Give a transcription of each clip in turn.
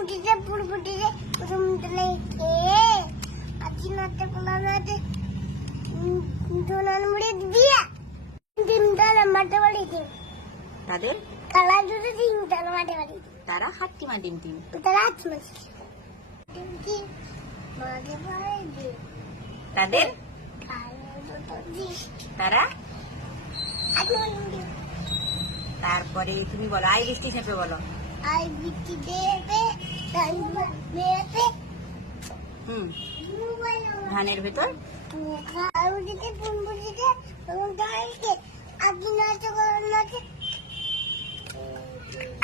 উঠিছে পুরো ফুটিছে প্রথম তলে কে আজি নাতে কোলাতে দোনান মুড়ি দিয়া তিনতলা মাঠে বাড়িছে তাদের কালা দুটো তিনতলা মাঠে বাড়িছে তারা হাট্টিমা ডিম টিম তারা আত্মছি ডিমটি মাঠে বাড়িছে তাদের কালা দুটো দি তারা আত্মছি তারপরে তুমি বলো আই বৃষ্টি চেপে বলো আই বিটি দেবে তাই দেবে ধানের ভেতর আর দিতে পুনপুরিতে এবং দাঁড়িয়ে আপনি নাচ করেন নাচে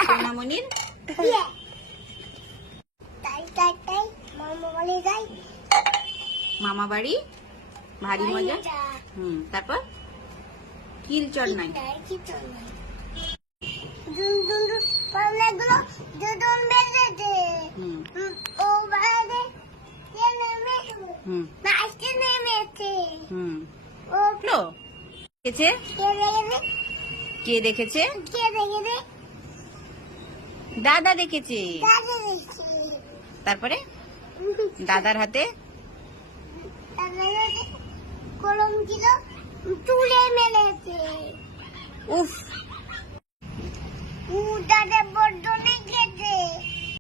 সোনামণির তাই তাই তাই মামা বলে যাই মামা বাড়ি ভারী মজা তারপর কিল চড় নাই কি চলে দুন দুন দুন পাল্লাগুলো দুদন বেজেছে ও বাইরে কে নেমে নাচতে নেমেছে ও লো দেখেছে কে দেখেছে কে দেখেছে কে দেখেছে দাদা দেখেছে দাদা দেখছে তারপরে দাদার হাতে দাদা কলম ছিল তুলে মেলেছে উফ দাদা বড্ড